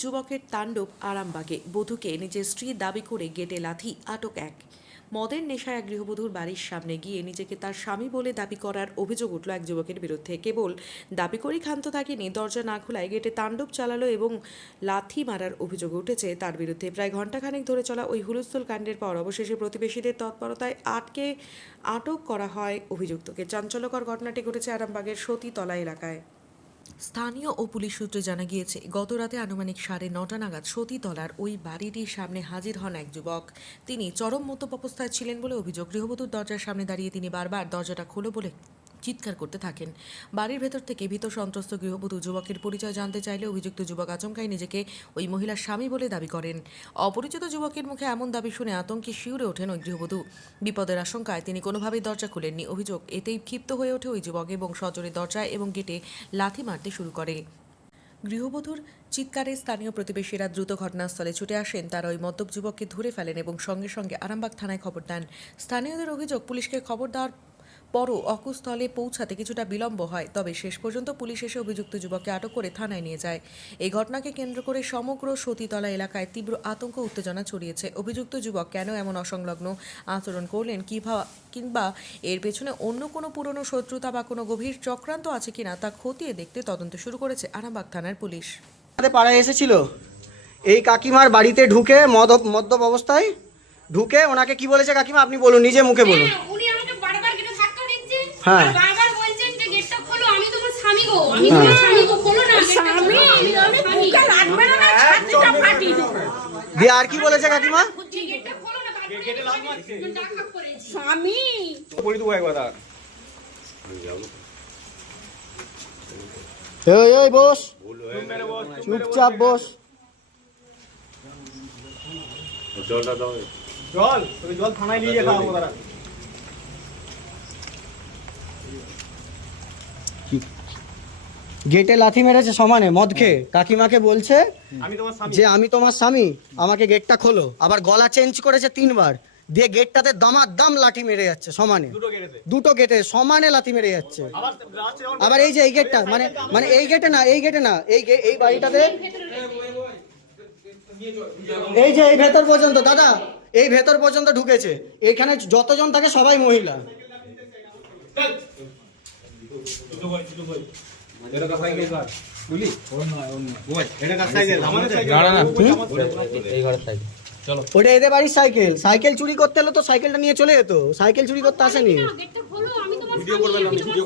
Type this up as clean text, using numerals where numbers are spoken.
যুবকের তাণ্ডব আরামবাগে। বধূকে নিজের স্ত্রী দাবি করে গেটে লাথি, আটক এক। মদের নেশায় এক গৃহবধূর বাড়ির সামনে গিয়ে নিজেকে তার স্বামী বলে দাবি করার অভিযোগ উঠল এক যুবকের বিরুদ্ধে। কেবল দাবি করেই ক্ষান্ত থাকেনি, দরজা না খোলায় গেটে তাণ্ডব চালালো এবং লাথি মারার অভিযোগ উঠেছে তার বিরুদ্ধে। প্রায় ঘণ্টাখানেক ধরে চলা ওই হুলস্থুল কাণ্ডের পর অবশেষে প্রতিবেশীদের তৎপরতায় আটক করা হয় অভিযুক্তকে। চাঞ্চল্যকর ঘটনাটি ঘটেছে আরামবাগের সতীতলা এলাকায়। স্থানীয় ও পুলিশ সূত্রে জানা গিয়েছে, গতরাতে আনুমানিক 9:30 নাগাদ সতীতলার ওই বাড়িটির সামনে হাজির হন এক যুবক। তিনি চরম মদ্যপ অবস্থায় ছিলেন বলে অভিযোগ। গৃহবধূর দরজার সামনে দাঁড়িয়ে তিনি বারবার দরজাটা খোলো বলে চিৎকার করতে থাকেন। বাড়ির ভেতর থেকে ভীত সন্ত্রস্ত গৃহবধূ যুবকের পরিচয় জানতে চাইলে অভিযুক্ত যুবক আচমকাই নিজেকে ওই মহিলার স্বামী বলে দাবি করেন। অপরিচিত যুবকের মুখে এমন দাবি শুনে আতঙ্কে শিউরে ওঠেন ওই গৃহবধূ। বিপদের আশঙ্কায় তিনি কোনোভাবেই দরজা খুলেননি। অভিযোগ, এতেই ক্ষিপ্ত হয়ে ওঠে ওই যুবক এবং সজোরে দরজায় এবং গেটে লাথি মারতে শুরু করে। গৃহবধূর চিৎকারে স্থানীয় প্রতিবেশীরা দ্রুত ঘটনাস্থলে ছুটে আসেন। তারা ওই মদ্যপ যুবককে ধরে ফেলেন এবং সঙ্গে সঙ্গে আরামবাগ থানায় খবর দেন। স্থানীয়দের অভিযোগ, পুলিশকে খবর দেওয়ার পরও অকুস্থলে পৌঁছাতে কিছুটা বিলম্ব হয়। তবে শেষ পর্যন্ত পুলিশ এসে অভিযুক্ত যুবককে আটক করে থানায় নিয়ে যায়। এই ঘটনাকে কেন্দ্র করে সমগ্র সতীতলা এলাকায় তীব্র আতঙ্ক উত্তেজনা ছড়িয়েছে। অভিযুক্ত যুবক কেন এমন অসংলগ্ন আচরণ করলেন, কিংবা এর পেছনে অন্য কোনো পুরনো শত্রুতা বা কোনো গভীর চক্রান্ত আছে কিনা তা খতিয়ে দেখতে তদন্ত শুরু করেছে আরামবাগ থানার পুলিশ। আমাদের পাড়ায় এসেছিল এই কাকিমার বাড়িতে ঢুকে মদ্যপ অবস্থায় ঢুকে ওনাকে কি বলেছে কাকিমা, আপনি বলুন, নিজে মুখে বলুন। উনি আমাকে বারবার গেটে ধাক্কা দিচ্ছে, হ্যাঁ, আর বারবার বলছেন যে গেটটা খোলো, আমি তোমার স্বামী গো, আমি তোমার স্বামী গো, খোলো না গেটটা খোলো, আমি বুকে লাগবে না, ছাতিটা ফাটি দেব। দিয়ে আর কি বলেছে কাকিমা? গেটটা খোলো না, গেটে লাথি মারছে, ধাক্কা করেছি স্বামী বলি তো একবার আর এই বস, চুপচাপ বস। জল থানায় নিয়ে গিয়ে খাওয়াবো তারা। গেটে লাথি মেরেছে সমানে মদ খেয়ে। কাকিমাকে বলছে যে আমি তোমার স্বামী, আমাকে গেটটা খোলো। আবার গলা চেঞ্জ করেছে 3বার, দিয়ে গেটটাতে দাম লাঠি মেরে যাচ্ছে সমানে, দুটো গেটে সমানে লাথি মেরে যাচ্ছে। আবার এই যে এই গেটটা, মানে এই গেটে না, এই বাড়িটাতে, এই যে এই ভেতর পর্যন্ত, দাদা এই ভেতর পর্যন্ত ঢুকেছে। এখানে যতজন থাকে সবাই মহিলা। ওটা এদের বাড়ির সাইকেল চুরি করতে এলো তো সাইকেলটা নিয়ে চলে যেত, সাইকেল চুরি করতে আসেনি। গেটটা খোলো, আমি তোমার স্বামী।